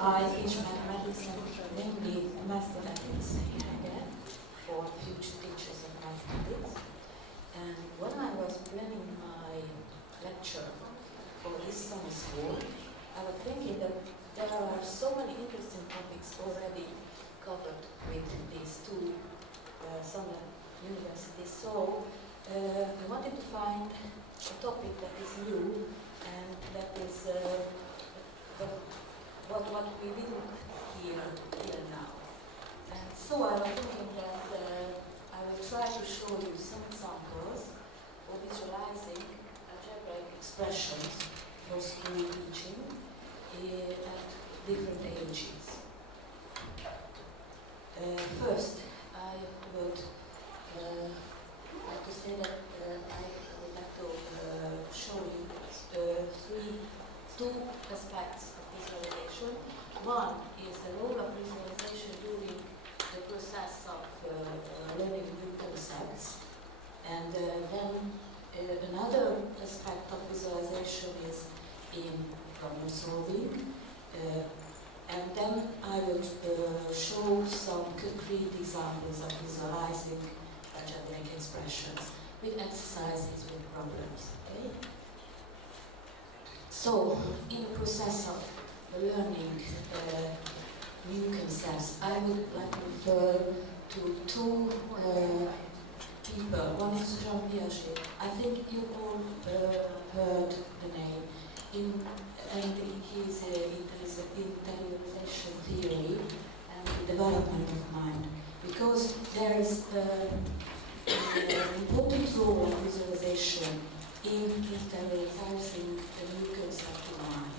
I teach mathematics and mainly mathematics again for future teachers of mathematics. And when I was planning my lecture for this summer school, I was thinking that there are so many interesting topics already covered with these two summer universities. So I wanted to find a topic that is new and that is what we didn't hear now. And so I was thinking that I will try to show you some examples for visualizing algebraic expressions for school teaching at different ages. First, I would like to say that I would like to show you two aspects of visualization. One is the role of visualization during the process of learning new concepts, and then another aspect of visualization is in problem solving, and then I will show some concrete examples of visualizing algebraic expressions with exercises, with problems. Okay? So, in the process of learning new concepts, I would like to refer to two people. One is Jean Piaget. I think you all heard the name. And his interiorization theory and the development of mind. Because there is an important role of visualization in interiorizing the new concept of mind.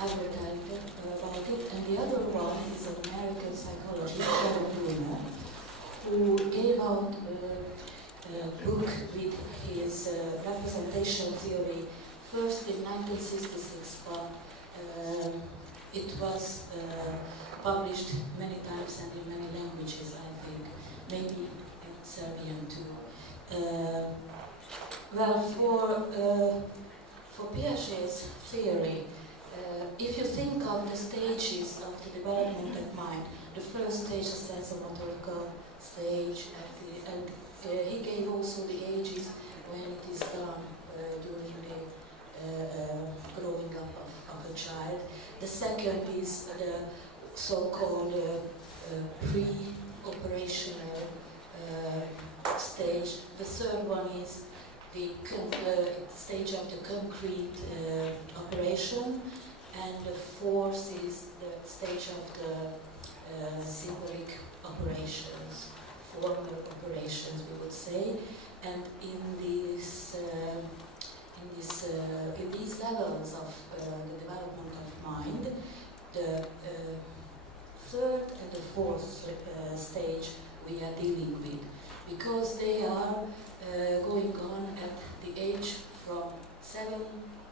I will tell you about it. And the other one is an American psychologist, Ilona Olahne, who gave out a book with his representation theory first in 1966, but it was published many times and in many languages, I think, maybe in Serbian too. Well, for Piaget's theory, if you think of the stages of the development of mind, the first stage is the sensomotorical stage, and he gave also the ages when it is done during the growing up of a child. The second is the so-called pre-operational stage. The third one is the stage of the concrete operation, and the fourth is the stage of the symbolic operations, formal operations, we would say. And in these levels of the development of mind, the third and the fourth stage we are dealing with, because they are going on at the age from 7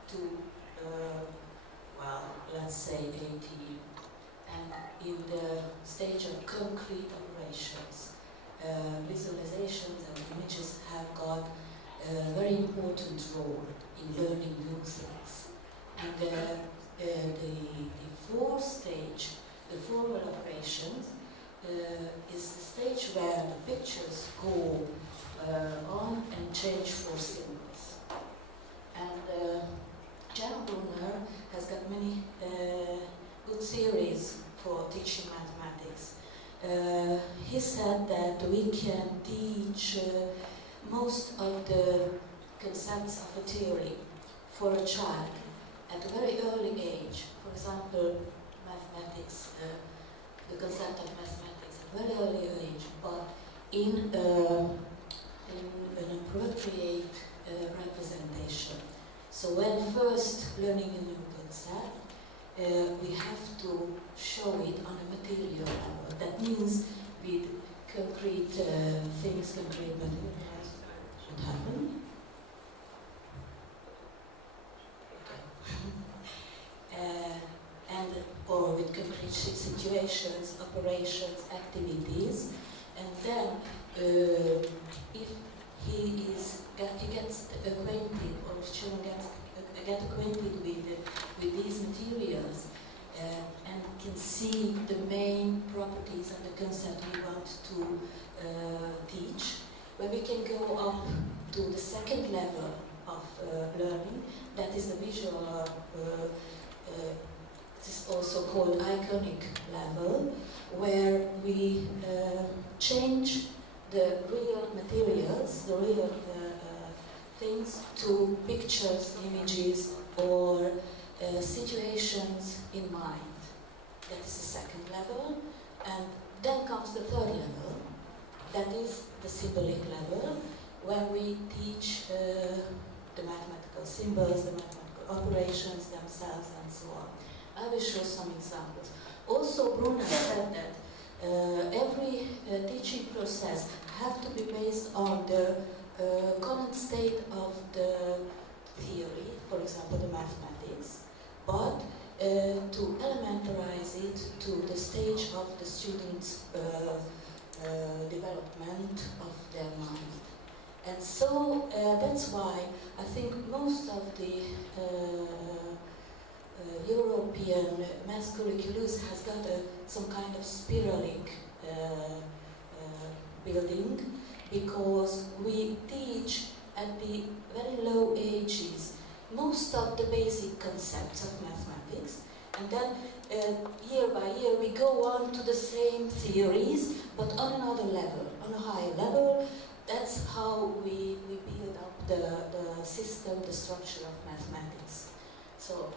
to, well, let's say 18, and in the stage of concrete operations. Visualizations and images have got a very important role in learning new things. And the fourth stage, the formal operations, is the stage where the pictures go on and change for symbols. And Jan Brunner has got many good theories for teaching mathematics. He said that we can teach most of the concepts of a theory for a child at a very early age. For example, mathematics, the concept of mathematics at a very early age, but in an appropriate representation. So when first learning a new concept, we have to show it on a material level. That means with concrete things, concrete materials. What happened? Okay. Or with concrete situations, operations, activities, and then if he gets acquainted, or children get acquainted with these materials and can see the main properties and the concept we want to teach. When we can go up to the second level of learning, that is the visual, it is also called iconic level, where we change the real materials, the real things, to pictures, images, or situations in mind. That is the second level. And then comes the third level. That is the symbolic level, where we teach the mathematical symbols, the mathematical operations themselves, and so on. I will show some examples. Also, Brunner said that every teaching process have to be based on the current state of the theory, for example, the mathematics, but to elementarize it to the stage of the students' development of their mind. And so that's why I think most of the European math curriculum has got some kind of spiralic building, because we teach at the very low ages most of the basic concepts of mathematics, and then year by year we go on to the same theories, but on another level, on a higher level. That's how we build up the system, the structure of mathematics. So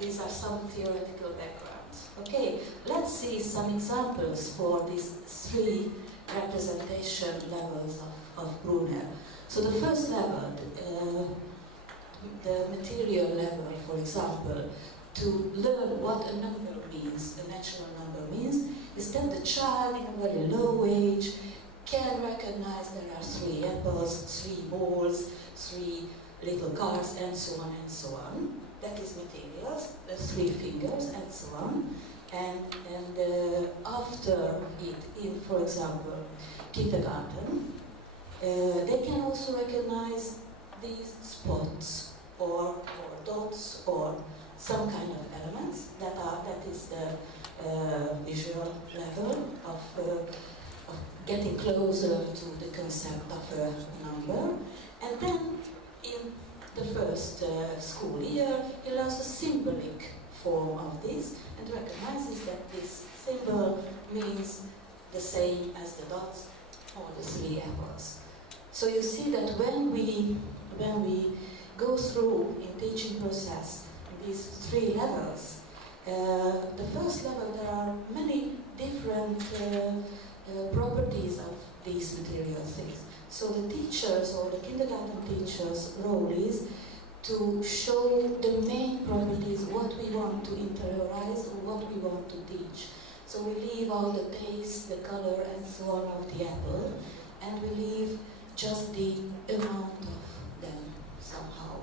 these are some theoretical backgrounds. Okay, let's see some examples for these three representation levels of Brunner. So the first level, the material level, for example, to learn what a number means, a natural number means, is that the child in a very low age can recognize there are 3 apples, 3 balls, 3 little cars, and so on and so on. That is materials, the 3 fingers, and so on. And after it, in, for example, kindergarten, they can also recognize these spots or dots or some kind of elements that is the visual level of getting closer to the concept of a number. And then in the first school year, he learns the symbolic form of this and recognizes that this symbol means the same as the dots or the 3 apples. So you see that when we go through in teaching process these 3 levels, the first level, there are many different properties of these material things. So the teachers or the kindergarten teachers' role is to show the main properties, what we want to interiorize or what we want to teach. So we leave all the taste, the color, and so on of the apple, and we leave just the amount of them somehow.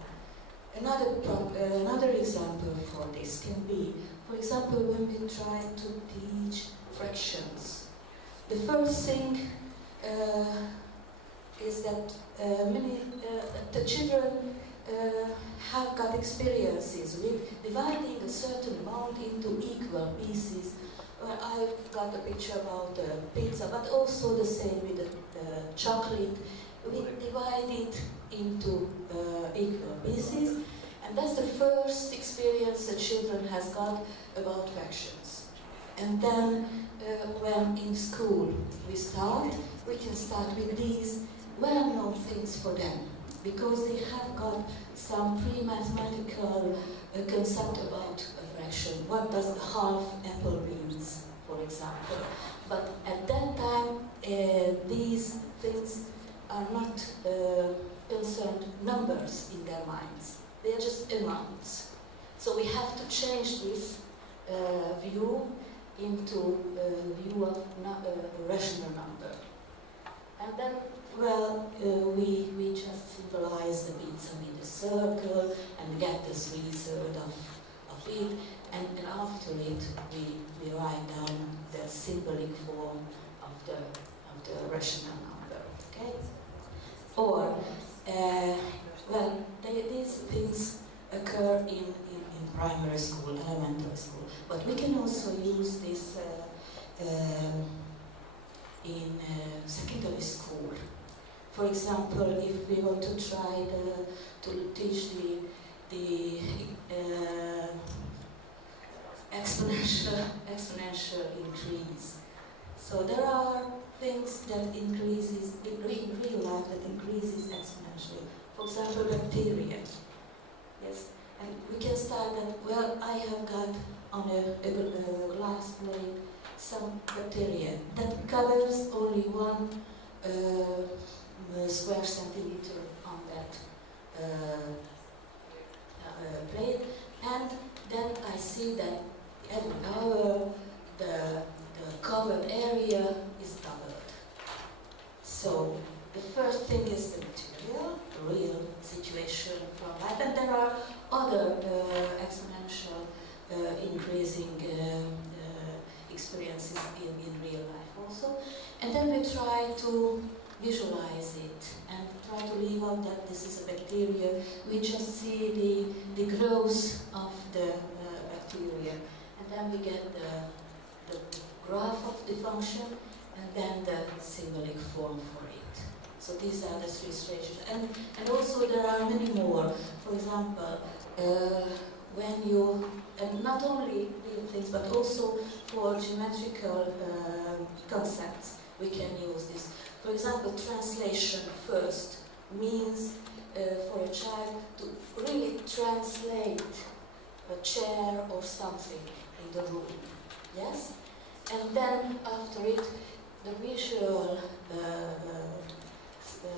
Another example for this can be, for example, when we try to teach fractions. The first thing is that the children have got experiences with dividing a certain amount into equal pieces. I've got a picture about pizza, but also the same with the chocolate. We divide it into equal pieces, and that's the first experience the children has got about fractions. And then when in school we can start with these well-known things for them, because they have got some pre-mathematical concept about a fraction. What does a half apple means, for example? But at that time, these things are not concerned numbers in their minds. They are just amounts. So we have to change this view into a view of a rational number. And then, well, we just symbolize the pizza with a circle and get the 3/3 of it, and after it we write down the symbolic form of the rational number. Okay? Or well, these things occur in primary school, elementary school, but we can also use in secondary school. For example, if we want to try to teach the exponential increase. So there are things that increases in real life that increases exponentially. For example, bacteria. Yes, and we can start that. Well, I have got on a glass plate some bacteria that covers only 1 square centimeter on that plate, and then I see that every hour the covered area is doubled. So the first thing is the material, the real situation from life, and there are other exponential increasing experiences in real life also. And then we try to visualize it and try to leave out that this is a bacteria. We just see the growth of the bacteria, and then we get the graph of the function and then the symbolic form for it. So these are the 3 stages. And also there are many more. For example, when you, and not only real things, but also for geometrical concepts, we can use this. For example, translation first means for a child to really translate a chair or something in the room. Yes? And then after it, the visual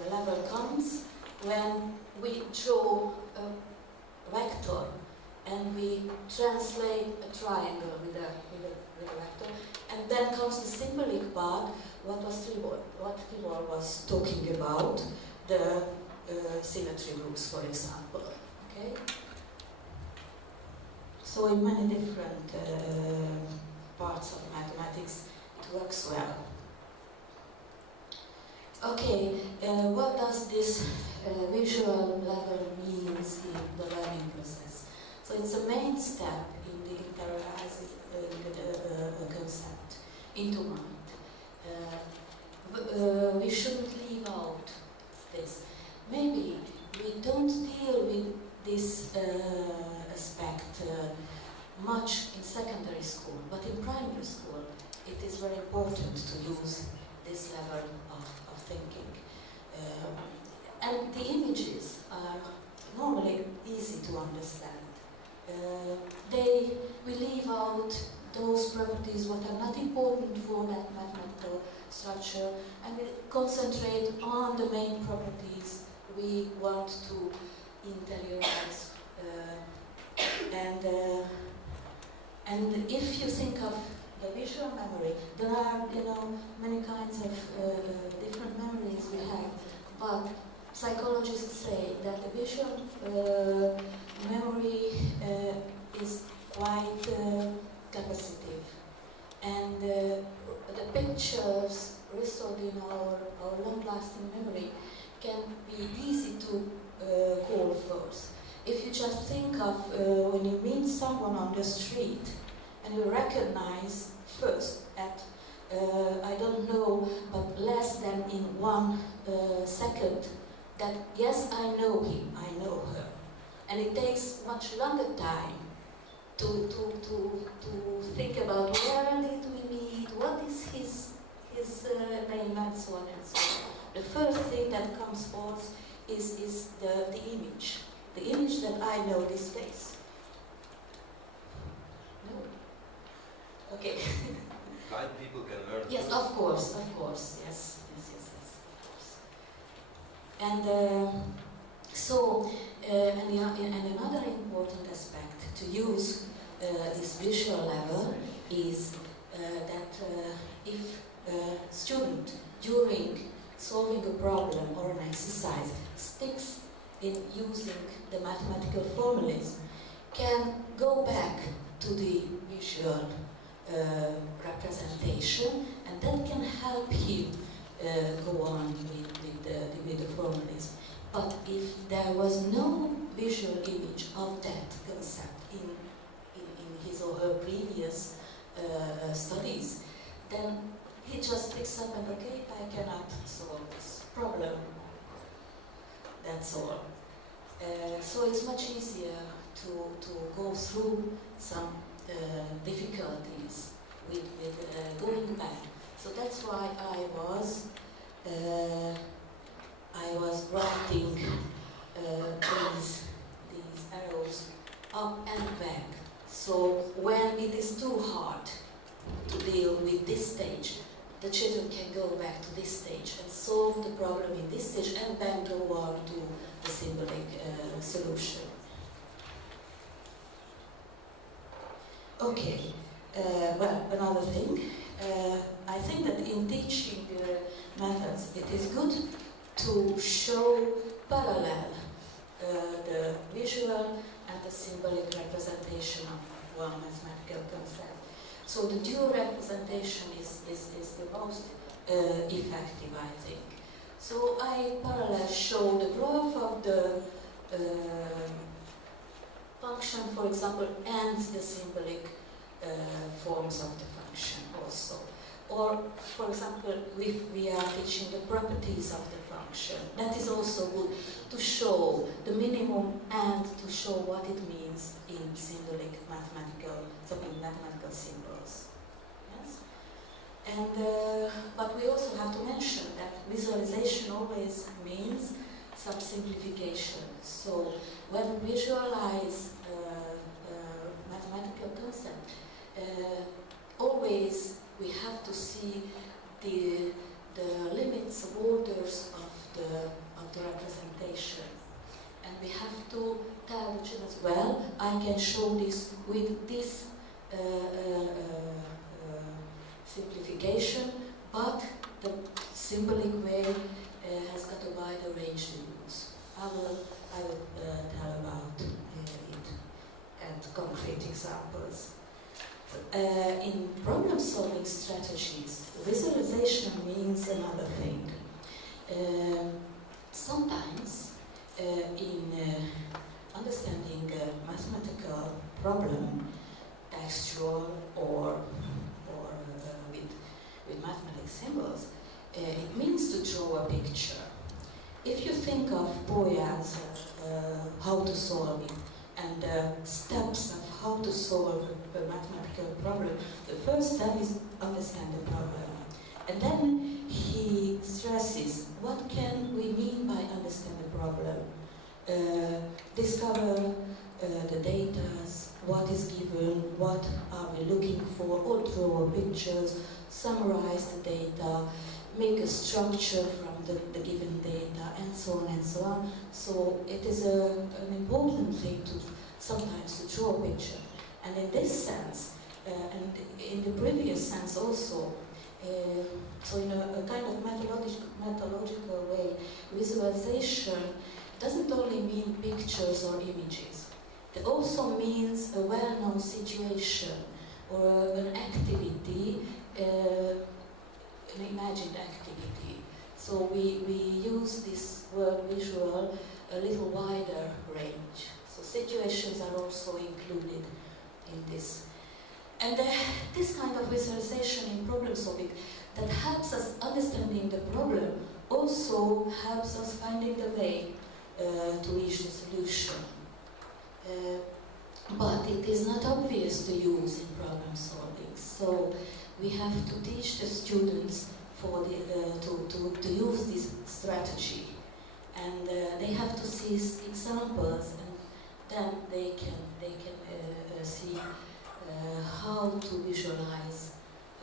level comes when we draw a vector and we translate a triangle with a vector, and then comes the symbolic part, what Tibor was talking about, the symmetry groups, for example. Okay? So in many different parts of mathematics, it works well. Okay, what does this visual level means in the learning process? So it's a main step in the interiorizing the concept into mind. We shouldn't leave out this. Maybe we don't deal with this aspect much in secondary school, but in primary school it is very important to use this level of thinking. And the images are normally easy to understand. We leave out those properties what are not important for that mathematical structure, and we concentrate on the main properties we want to interiorize. And if you think of the visual memory, there are, many kinds of different memories we have, but psychologists say that the visual memory is quite capacitive, and the pictures restored in our long-lasting memory can be easy to call first. If you just think of when you meet someone on the street and you recognize first at, I don't know, but less than in 1 second, that yes, I know him, I know her. And it takes much longer time to think about where did we meet, what is his name, and so on and so on. The first thing that comes forth is the image. The image that I know this face. No? Okay. Blind people can learn. Yes, of course, yes, of course. And and another important aspect to use this visual level is that if a student during solving a problem or an exercise sticks in using the mathematical formulas, can go back to the visual representation, and that can help him go on with the formulas. But if there was no visual image of that concept in his or her previous studies, then he just picks up and, okay, I cannot solve this problem. That's all. So it's much easier to go through some difficulties with going back. So that's why I was writing these arrows up and back. So when it is too hard to deal with this stage, the children can go back to this stage and solve the problem in this stage and then go on to the symbolic solution. Okay, well, another thing. I think that in teaching methods, it is good to show parallel the visual and the symbolic representation of one mathematical concept. So the dual representation is the most effective, I think. So I parallel show the graph of the function, for example, and the symbolic forms of the function also. Or, for example, if we are teaching the properties of the function, that is also good to show the minimum and to show what it means in symbolic mathematical symbols. Yes? And, but we also have to mention that visualization always means some simplification. So when we visualize mathematical concept, always we have to see the limits, borders of the representation, and we have to tell the children as well. I can show this with this simplification, but the symbolic way has got a wider range to use. I will tell about it and concrete examples. In problem-solving strategies, visualization means another thing. Sometimes, in understanding a mathematical problem, textual or with mathematical symbols, it means to draw a picture. If you think of boy answer, how to solve it, and steps of how to solve a mathematical problem, the first step is understand the problem. And then he stresses, what can we mean by understand the problem? Discover the data, what is given, what are we looking for, or draw pictures, summarize the data, make a structure from the given data, and so on and so on. So it is an important thing to sometimes to draw a picture. And in this sense, and in the previous sense also, so in a kind of methodological way, visualization doesn't only mean pictures or images. It also means a well-known situation or an activity, an imagined activity. So we use this word visual a little wider range. So situations are also included in this. And this kind of visualization in problem solving that helps us understanding the problem also helps us finding the way to reach the solution. But it is not obvious to use in problem solving. So we have to teach the students for to use this strategy. And they have to see examples, and then they can see how to visualize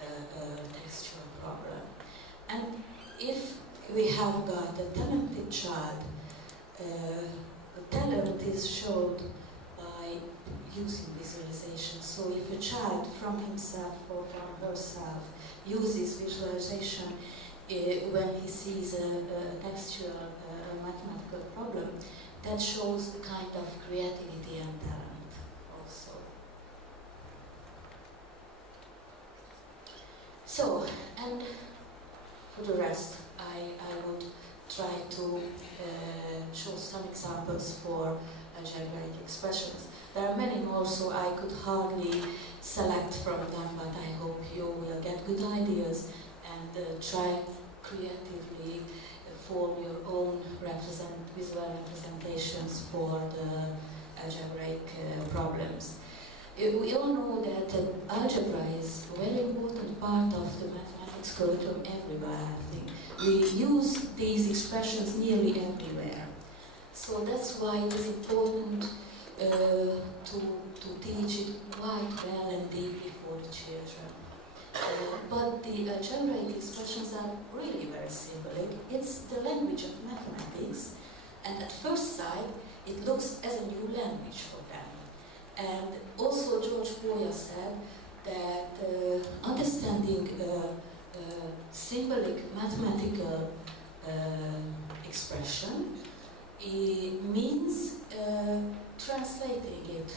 a textual problem. And if we have got a talented child, the talent is showed by using visualization. So if a child from himself or from herself uses visualization when he sees a textual mathematical problem, that shows a kind of creativity and talent also. So, and for the rest, I would try to show some examples for algebraic expressions. There are many more, so I could hardly select from them, but I hope you will get good good ideas and try creatively form your own visual representations for the algebraic problems. We all know that algebra is a very important part of the mathematics curriculum everywhere, I think. We use these expressions nearly everywhere. So that's why it is important to teach it quite well and deeply for the children. But the algebraic expressions are really very symbolic. It's the language of mathematics, and at first sight it looks as a new language for them. And also George Boyer said that understanding symbolic mathematical expression means translating it,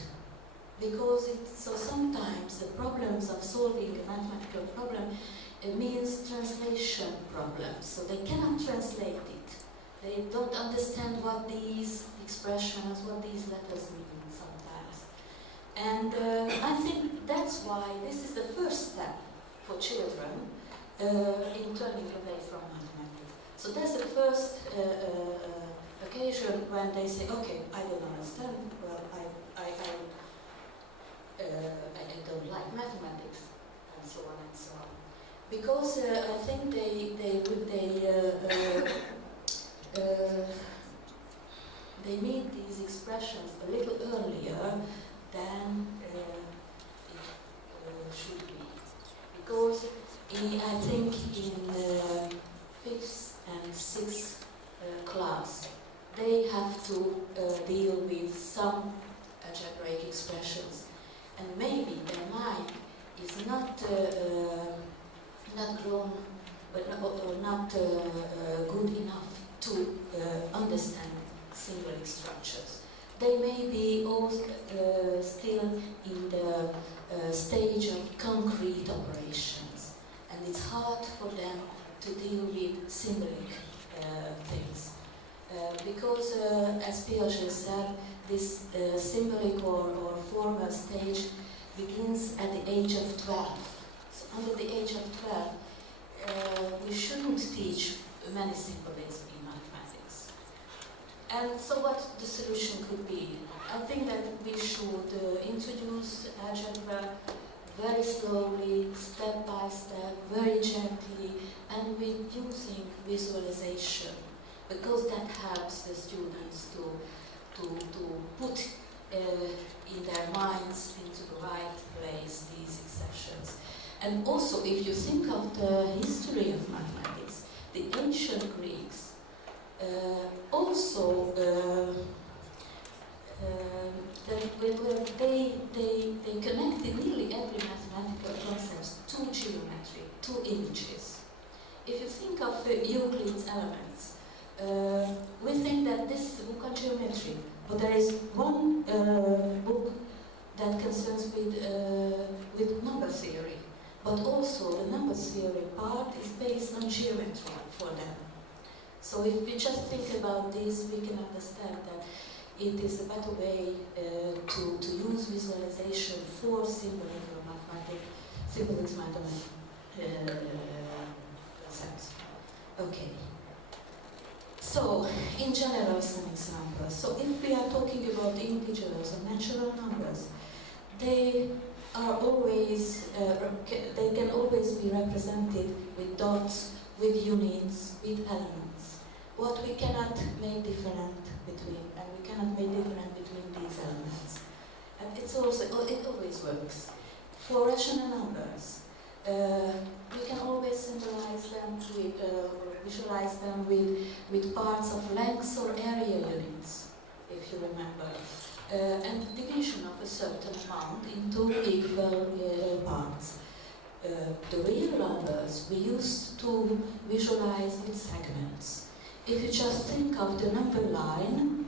because so sometimes the problems of solving a mathematical problem means translation problems, so they cannot translate it. They don't understand what these expressions, what these letters mean sometimes. And I think that's why this is the first step for children in turning away from mathematics. So that's the first occasion when they say, okay, I don't understand, well, I don't like mathematics, and so on and so on. Because I think they meet these expressions a little earlier than it should be. Because I think in 5th and 6th class, they have to deal with some algebraic expressions, and maybe their mind is not grown, or not good enough to understand symbolic structures. They may be still in the stage of concrete operations, and it's hard for them to deal with symbolic things. Because, as Piaget said, this symbolic or formal stage begins at the age of 12. So under the age of 12, we shouldn't teach many symbolism in mathematics. And so what the solution could be? I think that we should introduce algebra very slowly, step by step, very gently, and with using visualization, because that helps the students to put in their minds into the right place these exceptions. And also, if you think of the history of mathematics, the ancient Greeks also they connected nearly every mathematical concept to geometry, to images. If you think of Euclid's Elements, we think that this is a book on geometry, but there is one book that concerns with number theory, but also the number theory part is based on geometry for them. So if we just think about this, we can understand that it is a better way to use visualization for symbolic or symbolic concepts. Okay. So, in general, some examples. So, if we are talking about integers or natural numbers, they are always, they can always be represented with dots, with units, with elements. What we cannot make different between, and we cannot make different between these elements. And it's also, it always works. For rational numbers, we can always symbolize them with, visualize them with parts of lengths or area units, if you remember. And division of a certain amount into equal parts. The real numbers we used to visualize with segments. If you just think of the number line,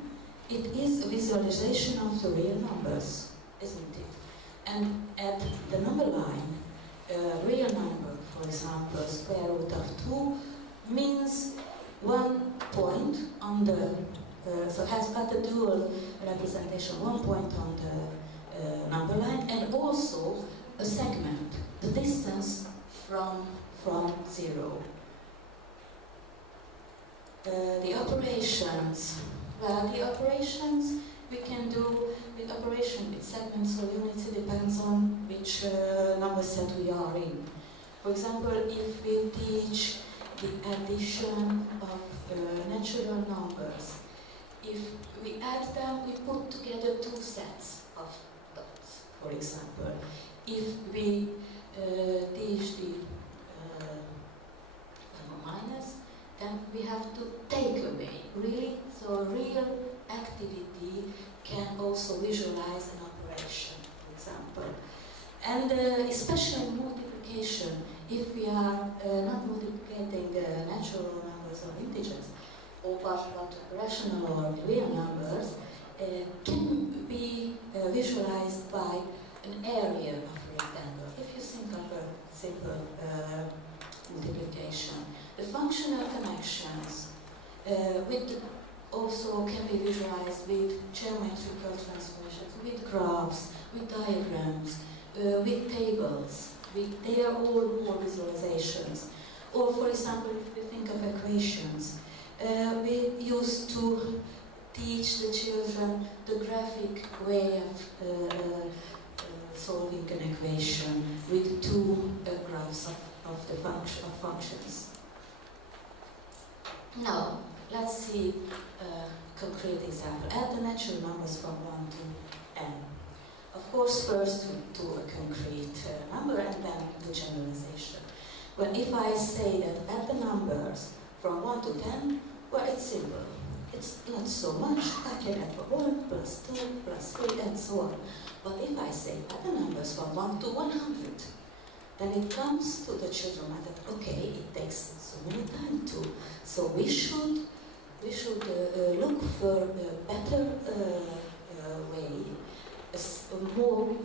it is a visualization of the real numbers, isn't it? And at the number line, real number, for example, square root of 2, means 1 point on the, so has got a dual representation, 1 point on the number line, and also a segment, the distance from 0. The operations. Well, the operations we can do with operation with segments or units. It depends on which number set we are in. For example, if we teach the addition of natural numbers, if we add them, we put together two sets of dots, for example. If we teach the minus, then we have to take away, really. So real activity can also visualize an operation, for example. And especially multiplication, if we are not multiplicating natural numbers or integers, or but rational or real numbers, can be visualized by an area of a rectangle. If you think of a simple multiplication, the functional connections also can be visualized with geometrical transformations, with graphs, with diagrams, with tables. They are all more visualizations. Or, for example, if we think of equations, we used to teach the children the graphic way of solving an equation with two graphs of the functions. Now, let's see a concrete example. Add the natural numbers from 1 to n. Of course, first to a concrete number and then the generalization. Well, if I say that add the numbers from 1 to 10, well, it's simple. It's not so much. I can add from 1 plus 2 plus 3 and so on. But if I say add the numbers from 1 to 100, then it comes to the children that, okay, it takes so many time to. So we should look for a better way. More,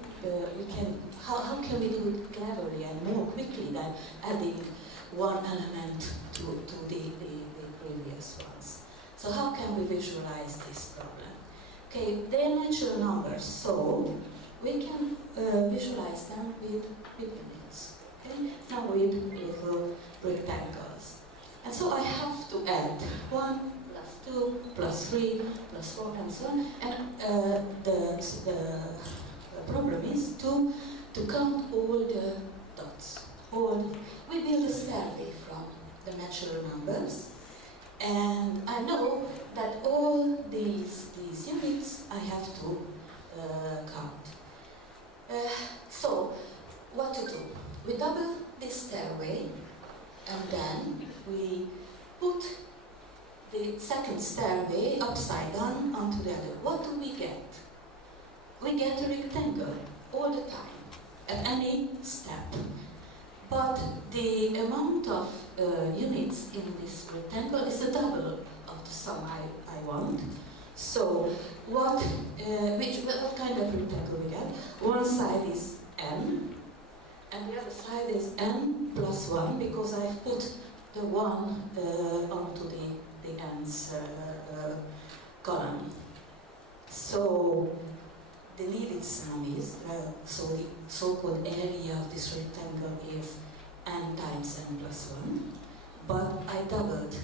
how can we do it cleverly and more quickly than adding one element to the previous ones? So how can we visualize this problem? Okay, they're natural numbers, so we can visualize them with units. Okay, now with little rectangles. And so I have to add 1 plus 2 plus 3 plus 4 and so on. And the problem is to count all the dots. We build a stairway from the natural numbers. And I know that all these units I have to count. So, what to do? We double this stairway, and then we put the second stairway upside down onto the other. What do we get? We get a rectangle all the time, at any step. But the amount of units in this rectangle is the double of the sum I want. So, what kind of rectangle we get? One side is n, and the other side is n plus 1, because I've put the 1 onto the n's column. So, the needed sum is, so the so-called area of this rectangle is n times n plus 1, but I doubled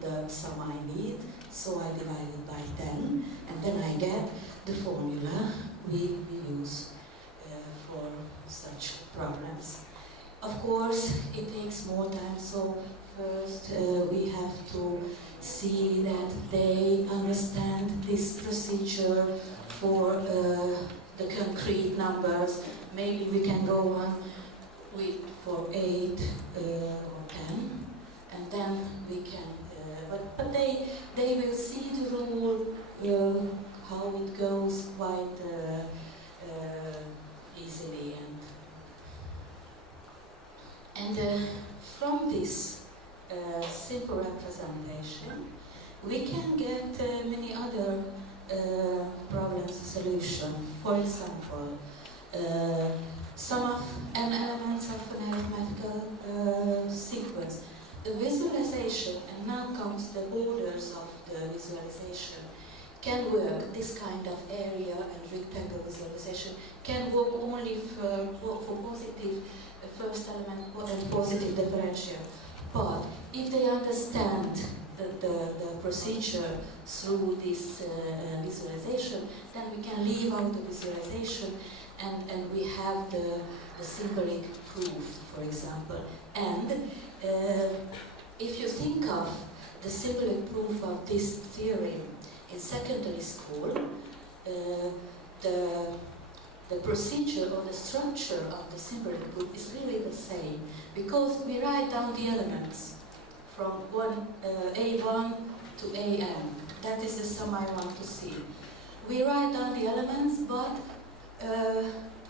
the sum I need, so I divide it by 10, and then I get the formula we use for such problems. Of course, it takes more time, so first we have to see that they understand this procedure for the concrete numbers. Maybe we can go on for 8 or 10, and then we can, but they will see the rule, how it goes quite easily. And from this simple representation, we can get many other problems solution. For example, sum of n elements of an arithmetical sequence. The visualization, and now comes the borders of the visualization, can work. This kind of area and rectangle visualization can work only for positive first element and positive differential. But if they understand the procedure through this visualization, then we can leave out the visualization and we have the symbolic proof, for example. And if you think of the symbolic proof of this theorem in secondary school, the procedure or the structure of the symbolic proof is really the same, because we write down the elements from A1 to AN. That is the sum I want to see. We write down the elements, but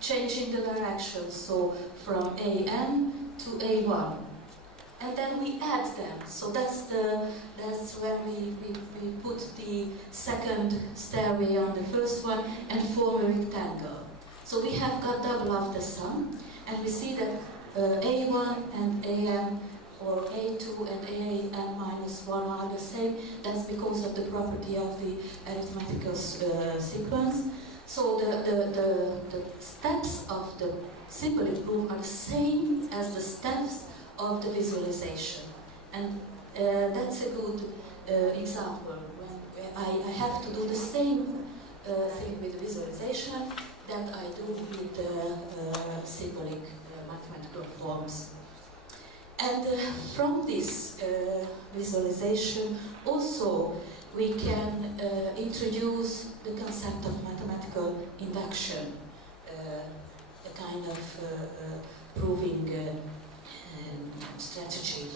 changing the direction, so from AN to A1. And then we add them. So that's when we put the second stairway on the first one and form a rectangle. So we have got double of the sum, and we see that A1 and AN, or A2 and AN minus 1 are the same. That's because of the property of the arithmetical sequence. So the steps of the symbolic proof are the same as the steps of the visualization. And that's a good example. When I have to do the same thing with visualization that I do with the symbolic mathematical forms. And from this visualization also we can introduce the concept of mathematical induction, a kind of proving strategy.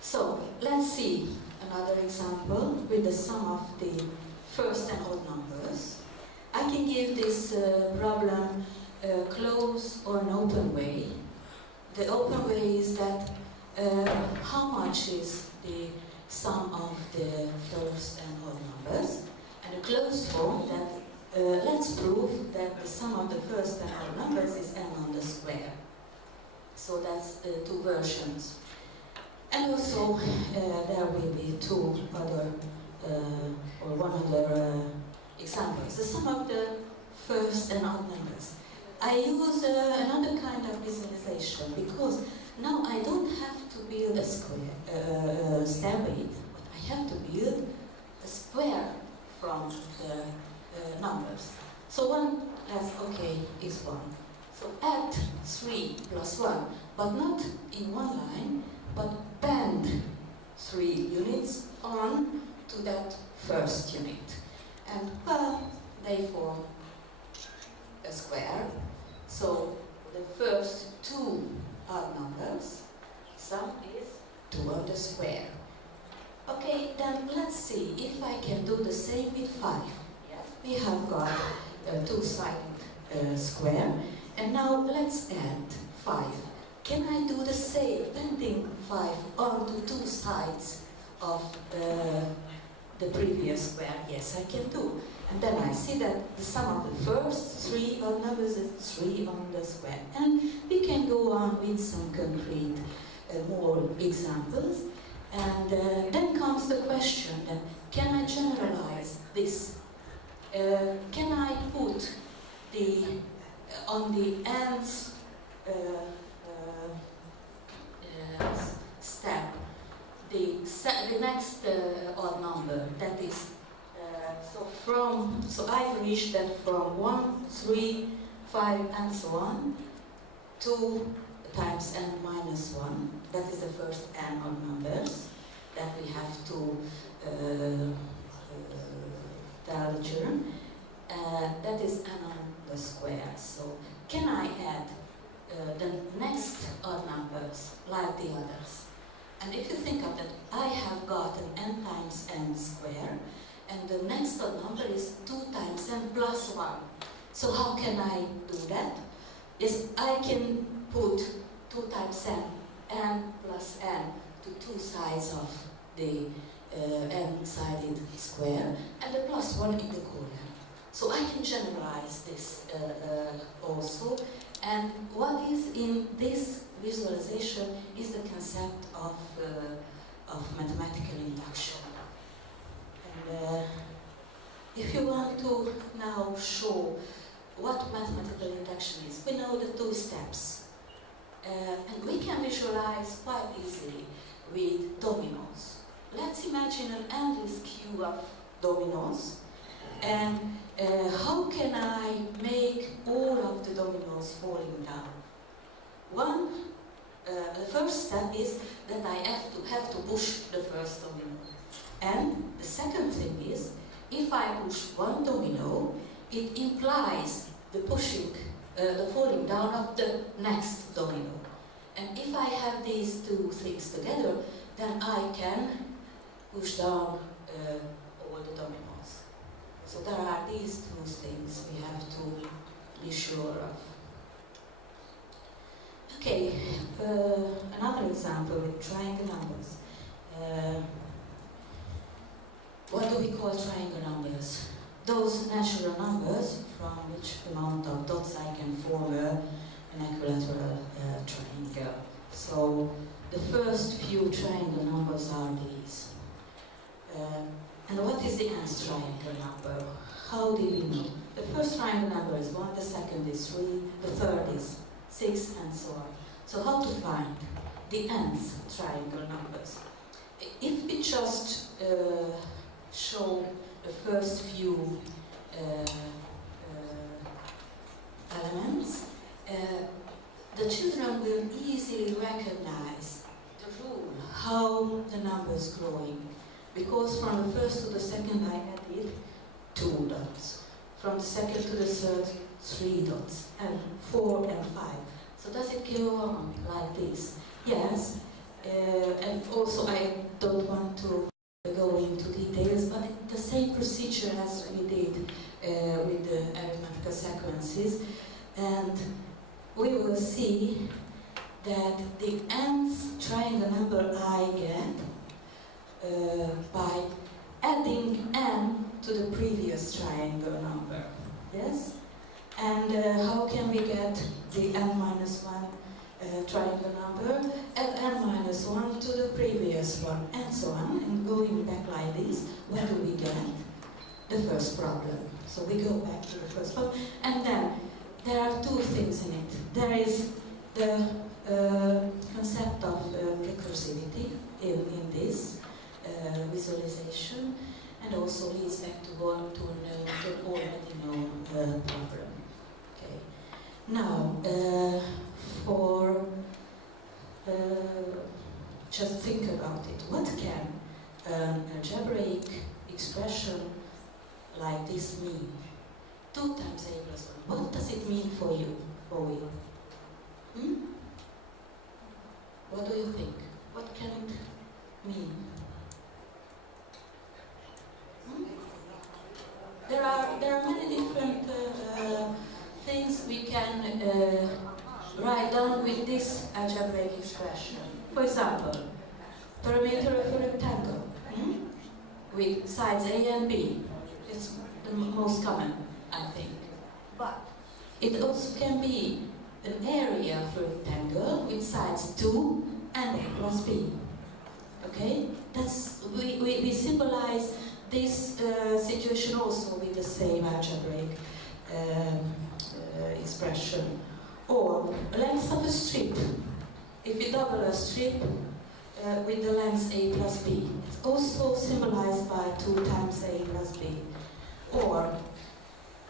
So let's see another example with the sum of the first and odd numbers. I can give this problem a closed or an open way. The open way is that how much is the sum of the first and odd numbers, and a closed form that let's prove that the sum of the first and odd numbers is n on the square. So that's the two versions. And also there will be two other or one other examples. The sum of the first and odd numbers. I use another kind of visualization, because now I don't have to build a square stairway, but I have to build a square from the numbers. So 1 is 1. So add 3 plus 1, but not in one line, but bend 3 units on to that first unit. And well, they form a square. So the first two odd numbers, sum is 2 on the square. Okay, then let's see if I can do the same with 5. Yes, we have got a two-sided square, and now let's add 5. Can I do the same, bending 5 onto two sides of the previous square? Yes, I can do. And then I see that the sum of the first 3 odd numbers is 3 on the square. And we can go on with some concrete more examples. And then comes the question that, can I generalize this? Can I put on the nth step the next odd number, that is so I've reached that from 1, 3, 5 and so on 2 times n minus 1. That is the first n odd numbers that we have to tell the children. That is n on the square. So can I add the next odd numbers like the others? And if you think of that, I have got an n times n square, and the next odd number is 2 times n plus 1. So how can I do that? Yes, I can put 2 times n plus n to two sides of the n-sided square, and the plus 1 in the corner. So I can generalize this also. And what is in this visualization is the concept of mathematical induction. And if you want to now show what mathematical induction is, we know the two steps. And visualize quite easily with dominoes. Let's imagine an endless queue of dominoes, and how can I make all of the dominoes falling down? The first step is that I have to push the first domino. And the second thing is, if I push one domino, it implies the falling down of the next domino. And if I have these two things together, then I can push down all the dominoes. So there are these two things we have to be sure of. Okay, another example with triangle numbers. What do we call triangle numbers? Those natural numbers from which amount of dots I can form an equilateral triangle. So the first few triangle numbers are these. And what is the nth triangle number? How do we know? The first triangle number is 1, the second is 3, the third is 6, and so on. So how to find the nth triangle numbers? If we just show the first few elements, the children will easily recognize the rule, how the number is growing. Because from the first to the second I added 2 dots. From the second to the third, 3 dots. And 4 and 5. So does it go on like this? Yes. And also I don't want to go into details, but the same procedure as we did with the arithmetical sequences. And we will see that the nth triangle number I get by adding n to the previous triangle number. Yes? And how can we get the n-1 triangle number? Add n-1 to the previous one, and so on. And going back like this, where do we get? The first problem. So we go back to the first problem. And then there are 2 things in it. There is the concept of recursivity in this visualization, and also leads back to one to an already known problem. Okay. Now, just think about it. What can an algebraic expression like this mean? 2 times a plus 1. What does it mean for you? What do you think? What can it mean? There are many different things we can write down with this algebraic expression. For example, perimeter of a rectangle with sides A and B. It's the most common, I think. But it also can be an area of a rectangle with sides 2 and A plus B. Okay? We symbolize this situation also with the same algebraic expression. Or length of a strip. If you double a strip with the length A plus B, it's also symbolized by 2 times A plus B. Or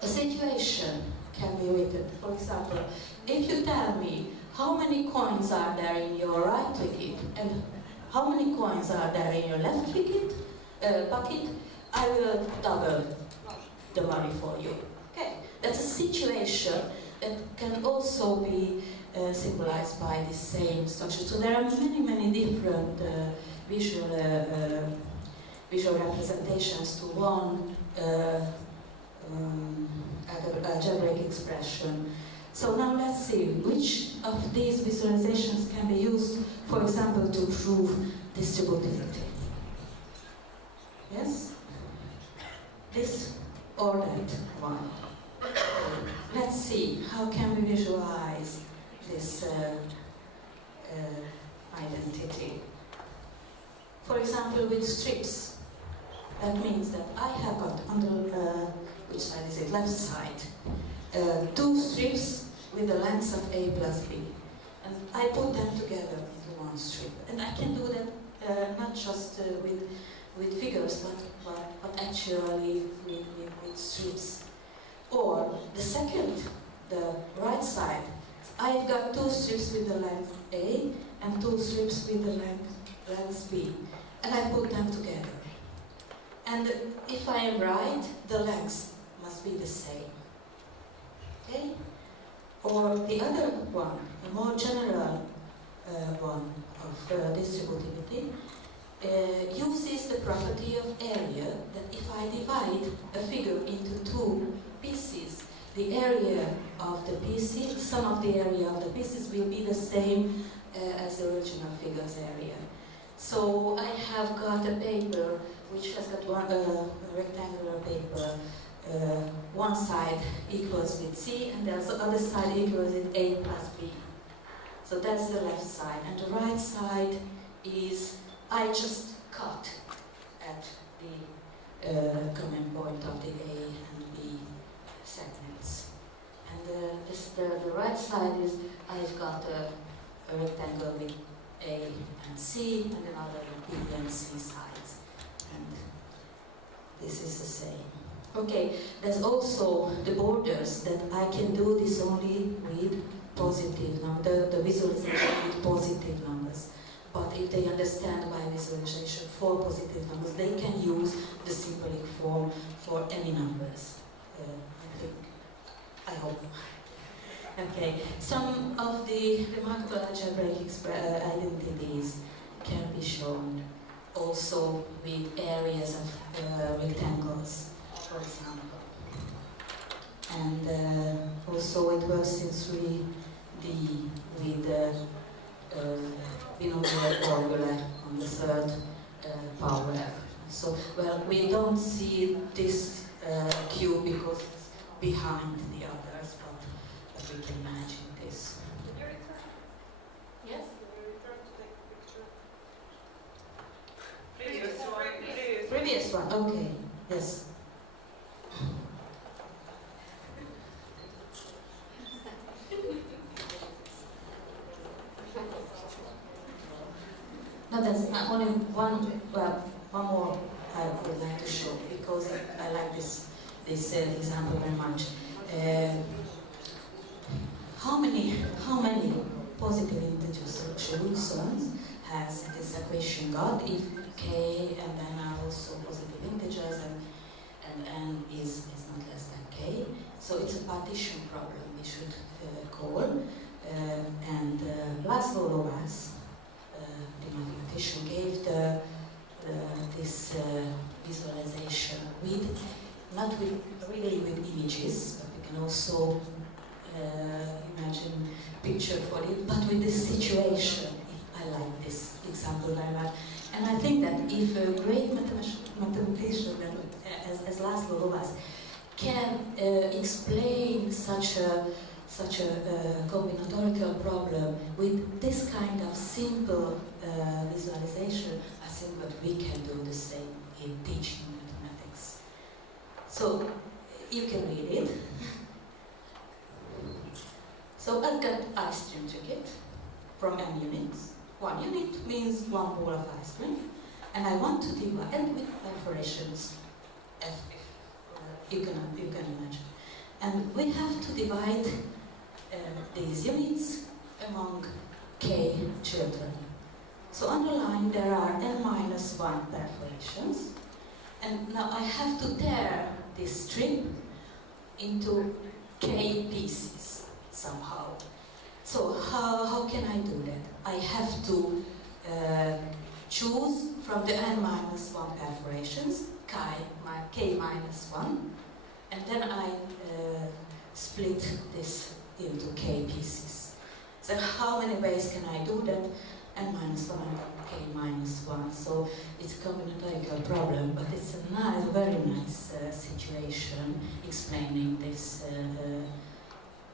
a situation can be written. For example, if you tell me how many coins are there in your right wicket and how many coins are there in your left wicket bucket, I will double the money for you. Okay, that's a situation that can also be symbolized by the same structure. So there are many different visual representations to one algebraic expression. So now let's see which of these visualizations can be used, for example, to prove distributivity. Yes? This or that one. Let's see, how can we visualize this identity? For example, with strips. That means that I have got on the, which side is it? Left side. 2 strips with the length of A plus B. And I put them together into one strip. And I can do that not just with figures, but actually with strips. Or the second, the right side, I've got two strips with the length A and two strips with the length B. And I put them together. And if I am right, the lengths must be the same. Okay? Or the other one, a more general one of distributivity, uses the property of area that if I divide a figure into two pieces, the area of the pieces, the sum of the area of the pieces will be the same as the original figure's area. So I have got a paper which has got a rectangular paper. One side equals with C and the other side equals with A plus B. So that's the left side. And the right side is, I just cut at the common point of the A and B segments. And the right side is, I've got a rectangle with A and C and another B and C sides. And this is the same. Okay, there's also the borders that I can do this only with positive numbers, the visualization with positive numbers. But if they understand by visualization for positive numbers, they can use the symbolic form for any numbers. I hope. Okay, some of the remarkable algebraic identities can be shown also with areas of rectangles, for example. And also it works in 3D with binomial formula on the third power. So, well, we don't see this cube because it's behind the others, but we can imagine this. Can you return? Yes? Can you return to take a picture? Previous one, okay, yes. No, there's only one more I would like to show because I like this example very much. How many positive integer solutions has this equation got if k and n are also positive integers and n is not less than k? So it's a partition problem we should call. And Laszlo Lovász, the mathematician, gave this visualization not really with images, but we can also imagine picture for it, but with this situation. I like this example very much. And I think that if a great mathematician as Laszlo Lovász can explain such a combinatorial problem with this kind of simple visualization, I think that we can do the same in teaching mathematics. So you can read it. So I've got ice cream ticket from m units. 1 unit means 1 bowl of ice cream, and I want to divide, and with perforations, as you can imagine. And we have to divide these units among k children. So on the line there are n-1 perforations, and now I have to tear this strip into k pieces somehow. So how can I do that? I have to choose from the n-1 perforations k-1, and then I split this into k pieces. So how many ways can I do that? n-1 and k-1. So it's a combinatorial problem, but it's a nice, very nice situation explaining this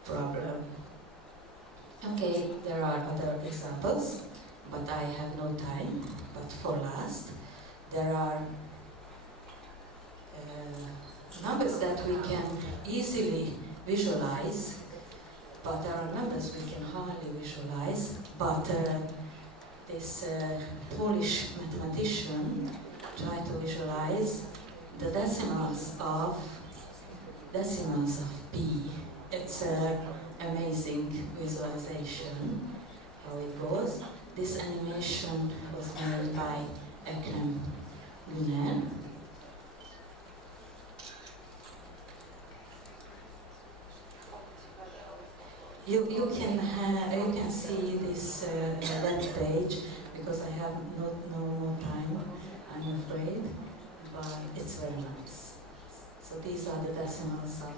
problem. Okay, there are other examples, but I have no time. But for last, there are numbers that we can easily visualize but there are numbers we can hardly visualize. But this Polish mathematician tried to visualize the decimals of p. It's an amazing visualization how it goes. This animation was made by Ekrem Güner. You can see this web page because I have no more time, I'm afraid, but it's very nice. So these are the decimals of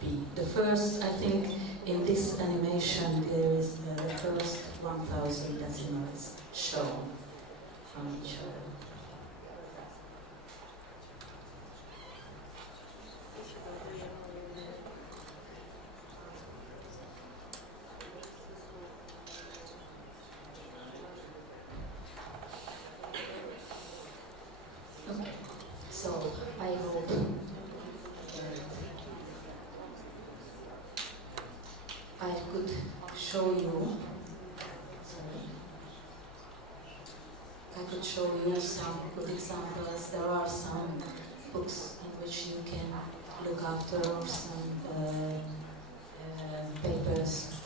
p. The first, I think, in this animation there is the first 1,000 decimals shown from each other. Okay, so I hope that I could show you. I could show you some good examples. There are some books in which you can look after, some papers